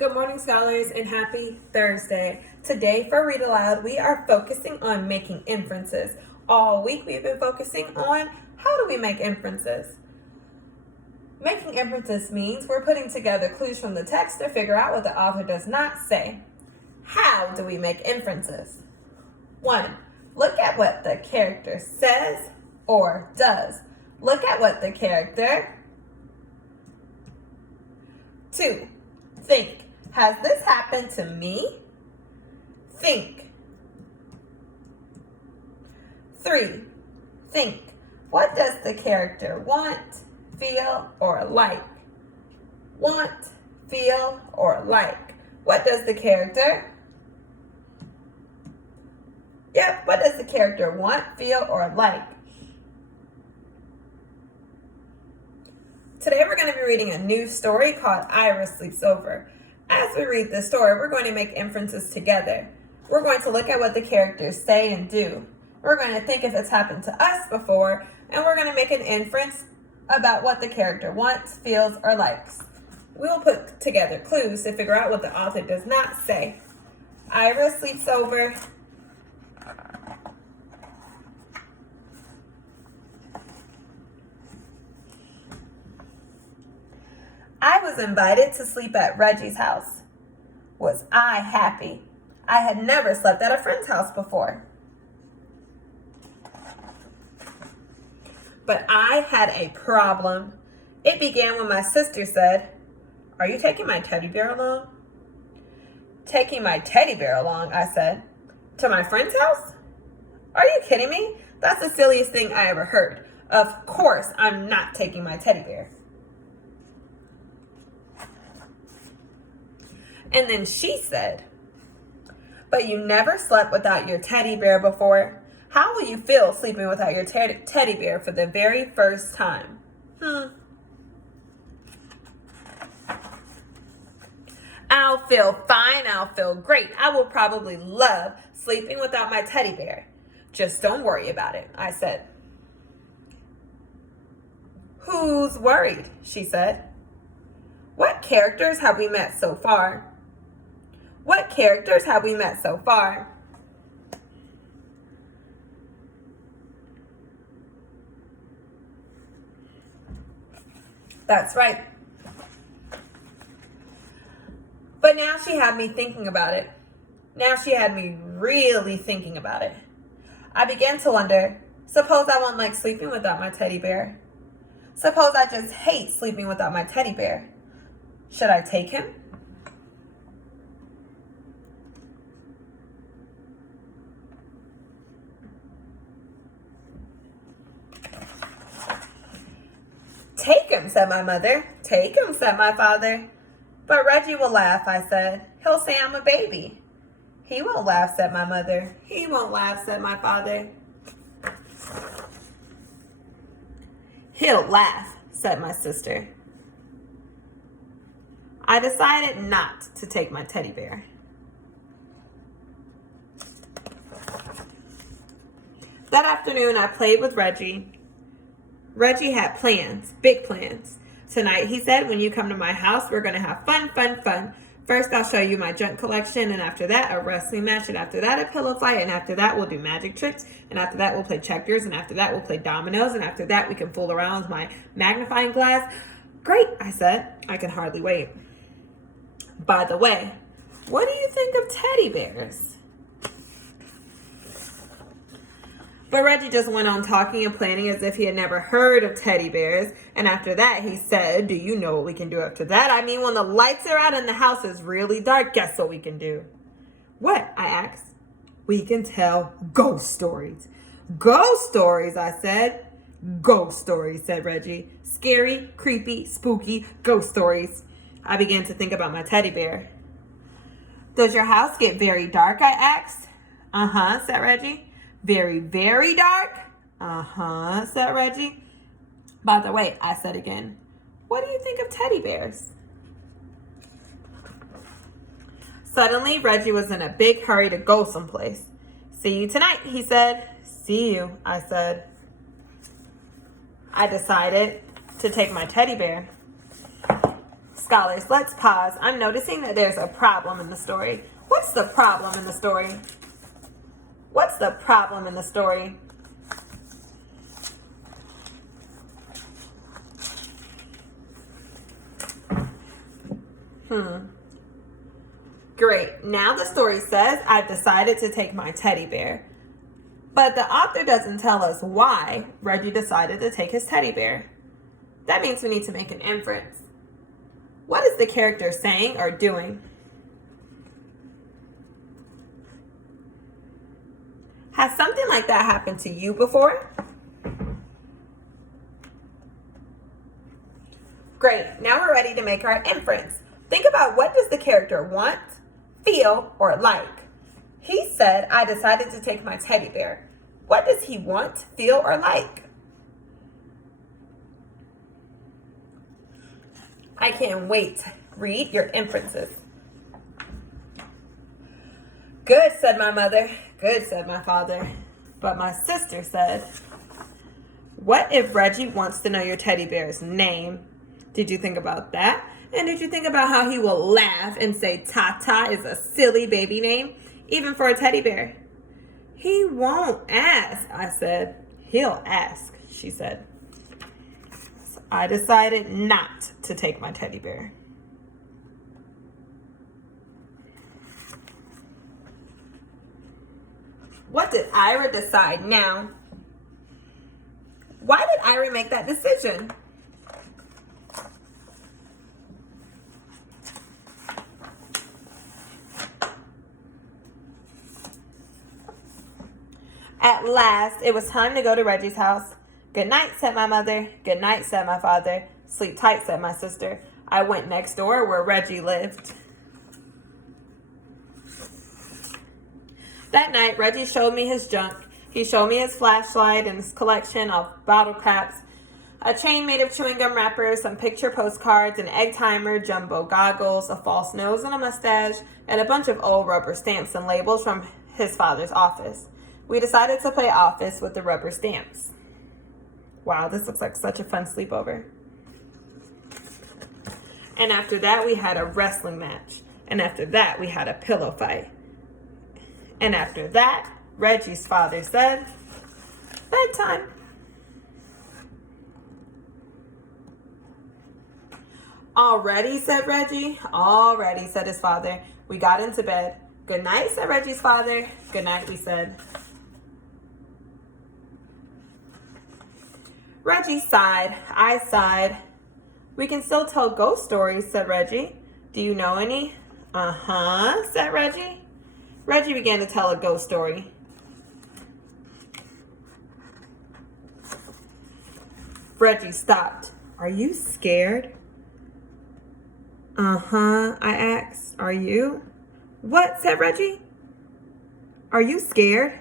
Good morning, scholars, and happy Thursday. Today for Read Aloud, we are focusing on making inferences. All week we've been focusing on how do we make inferences. Making inferences means we're putting together clues from the text to figure out what the author does not say. How do we make inferences? 1. Look at what the character says or does. Look at what the character. 2. Think. Has this happened to me? Think. 3. Think. What does the character want, feel, or like? Want, feel, or like. What does the character? What does the character want, feel, or like? Today we're going to be reading a new story called Ira Sleeps Over. As we read this story, we're going to make inferences together. We're going to look at what the characters say and do. We're going to think if it's happened to us before, and we're going to make an inference about what the character wants, feels, or likes. We'll put together clues to figure out what the author does not say. Ira sleeps over. I was invited to sleep at Reggie's house. Was I happy? I had never slept at a friend's house before. But I had a problem. It began when my sister said, "Are you taking my teddy bear along?" "Taking my teddy bear along," I said. "To my friend's house? Are you kidding me? That's the silliest thing I ever heard. Of course I'm not taking my teddy bear." And then she said, "But you never slept without your teddy bear before. How will you feel sleeping without your teddy bear for the very first time?" "I'll feel fine. I'll feel great. I will probably love sleeping without my teddy bear. Just don't worry about it," I said. "Who's worried?" she said. "What characters have we met so far?" "What characters have we met so far?" That's right. But now she had me thinking about it. Now she had me really thinking about it. I began to wonder, suppose I won't like sleeping without my teddy bear? Suppose I just hate sleeping without my teddy bear? Should I take him? "Take him," said my mother. "Take him," said my father. "But Reggie will laugh," I said. "He'll say I'm a baby." "He won't laugh," said my mother. "He won't laugh," said my father. "He'll laugh," said my sister. I decided not to take my teddy bear. That afternoon, I played with Reggie. Reggie had plans, big plans. "Tonight," he said, "when you come to my house, we're going to have fun, fun, fun. First, I'll show you my junk collection, and after that, a wrestling match, and after that, a pillow fight, and after that, we'll do magic tricks, and after that, we'll play checkers, and after that, we'll play dominoes, and after that, we can fool around with my magnifying glass." "Great," I said. I can hardly wait. By the way, what do you think of teddy bears? But Reggie just went on talking and planning as if he had never heard of teddy bears. And after that, he said, "Do you know what we can do after that? I mean, when the lights are out and the house is really dark, guess what we can do?" "What?" I asked. "We can tell ghost stories." "Ghost stories," I said. "Ghost stories," said Reggie. "Scary, creepy, spooky ghost stories." I began to think about my teddy bear. "Does your house get very dark?" I asked. "Uh-huh," said Reggie. "Very, very dark?" "Uh-huh," said Reggie. "By the way," I said again, "what do you think of teddy bears?" Suddenly, Reggie was in a big hurry to go someplace. "See you tonight," he said. "See you," I said. I decided to take my teddy bear. Scholars, let's pause. I'm noticing that there's a problem in the story. What's the problem in the story? What's the problem in the story? Great. Now the story says, I've decided to take my teddy bear. But the author doesn't tell us why Reggie decided to take his teddy bear. That means we need to make an inference. What is the character saying or doing? Has something like that happened to you before? Great. Now we're ready to make our inference. Think about, what does the character want, feel, or like? He said, I decided to take my teddy bear. What does he want, feel, or like? I can't wait. Read your inferences. Good, said my mother. Good, said my father. But my sister said, what if Reggie wants to know your teddy bear's name? Did you think about that? And did you think about how he will laugh and say Tata is a silly baby name, even for a teddy bear? He won't ask, I said. He'll ask, she said. So I decided not to take my teddy bear. What did Ira decide now? Why did Ira make that decision? At last, it was time to go to Reggie's house. Good night, said my mother. Good night, said my father. Sleep tight, said my sister. I went next door where Reggie lived. That night, Reggie showed me his junk. He showed me his flashlight and his collection of bottle caps, a chain made of chewing gum wrappers, some picture postcards, an egg timer, jumbo goggles, a false nose and a mustache, and a bunch of old rubber stamps and labels from his father's office. We decided to play office with the rubber stamps. Wow, this looks like such a fun sleepover. And after that, we had a wrestling match. And after that, we had a pillow fight. And after that, Reggie's father said, bedtime. Already, said Reggie. Already, said his father. We got into bed. Good night, said Reggie's father. Good night, we said. Reggie sighed. I sighed. We can still tell ghost stories, said Reggie. Do you know any? Uh-huh, said Reggie. Reggie began to tell a ghost story. Reggie stopped. Are you scared? Uh-huh, I asked. Are you? What, said Reggie? Are you scared?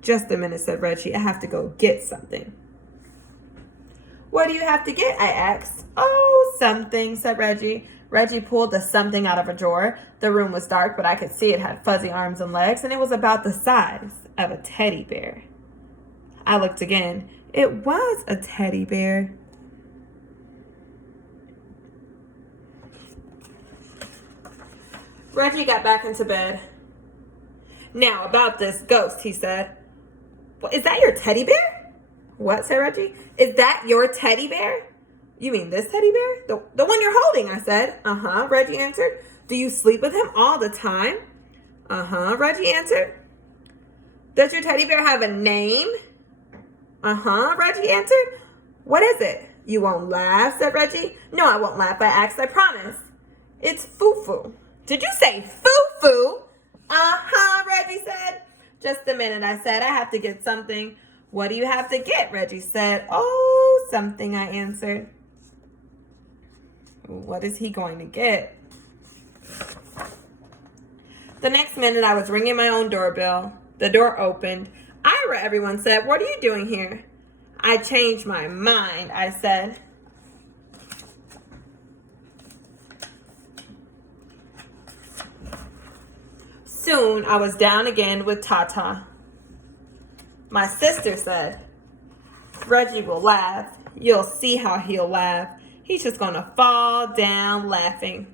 Just a minute, said Reggie. I have to go get something. What do you have to get? I asked. Oh, something, said Reggie. Reggie pulled the something out of a drawer. The room was dark, but I could see it had fuzzy arms and legs, and it was about the size of a teddy bear. I looked again. It was a teddy bear. Reggie got back into bed. Now, about this ghost, he said. Well, is that your teddy bear? What, said Reggie? Is that your teddy bear? You mean this teddy bear? The one you're holding, I said. Uh-huh, Reggie answered. Do you sleep with him all the time? Uh-huh, Reggie answered. Does your teddy bear have a name? Uh-huh, Reggie answered. What is it? You won't laugh, said Reggie. No, I won't laugh, I asked, I promise. It's Foo-Foo. Did you say Foo-Foo? Uh-huh, Reggie said. Just a minute, I said. I have to get something. What do you have to get? Reggie said. Oh, something, I answered. What is he going to get? The next minute, I was ringing my own doorbell. The door opened. Ira, everyone said, what are you doing here? I changed my mind, I said. Soon, I was down again with Tata. My sister said, Reggie will laugh. You'll see how he'll laugh. He's just going to fall down laughing.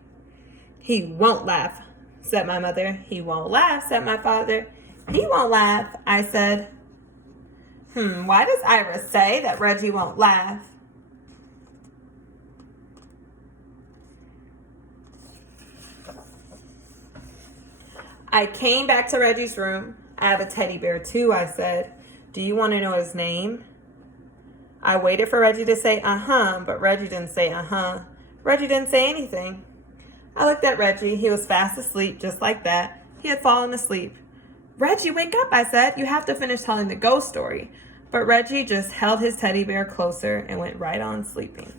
He won't laugh, said my mother. He won't laugh, said my father. He won't laugh, I said. Why does Ira say that Reggie won't laugh? I came back to Reggie's room. I have a teddy bear too, I said. Do you want to know his name? I waited for Reggie to say uh-huh, but Reggie didn't say uh-huh. Reggie didn't say anything. I looked at Reggie. He was fast asleep, just like that. He had fallen asleep. Reggie, wake up, I said. You have to finish telling the ghost story. But Reggie just held his teddy bear closer and went right on sleeping.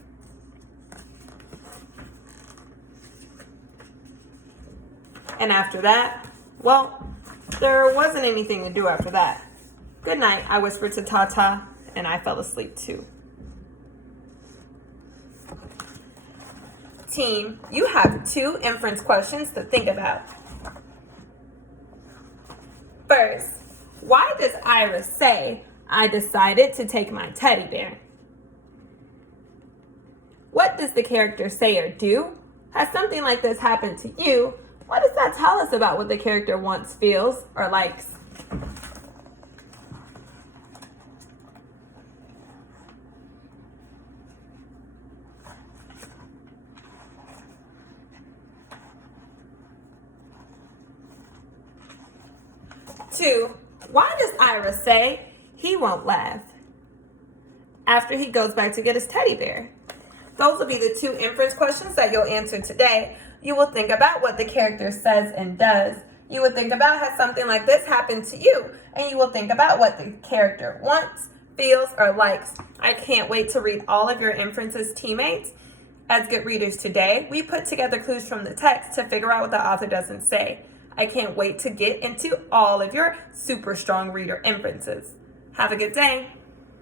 And after that, well, there wasn't anything to do after that. Good night, I whispered to Tata, and I fell asleep too. Team, you have 2 inference questions to think about. First, why does Ira say, I decided to take my teddy bear? What does the character say or do? Has something like this happened to you? What does that tell us about what the character wants, feels, or likes? Two, why does Ira say he won't laugh after he goes back to get his teddy bear? Those will be the 2 inference questions that you'll answer today. You will think about what the character says and does. You will think about has something like this happened to you. And you will think about what the character wants, feels, or likes. I can't wait to read all of your inferences, teammates. As good readers today, we put together clues from the text to figure out what the author doesn't say. I can't wait to get into all of your super strong reader inferences. Have a good day.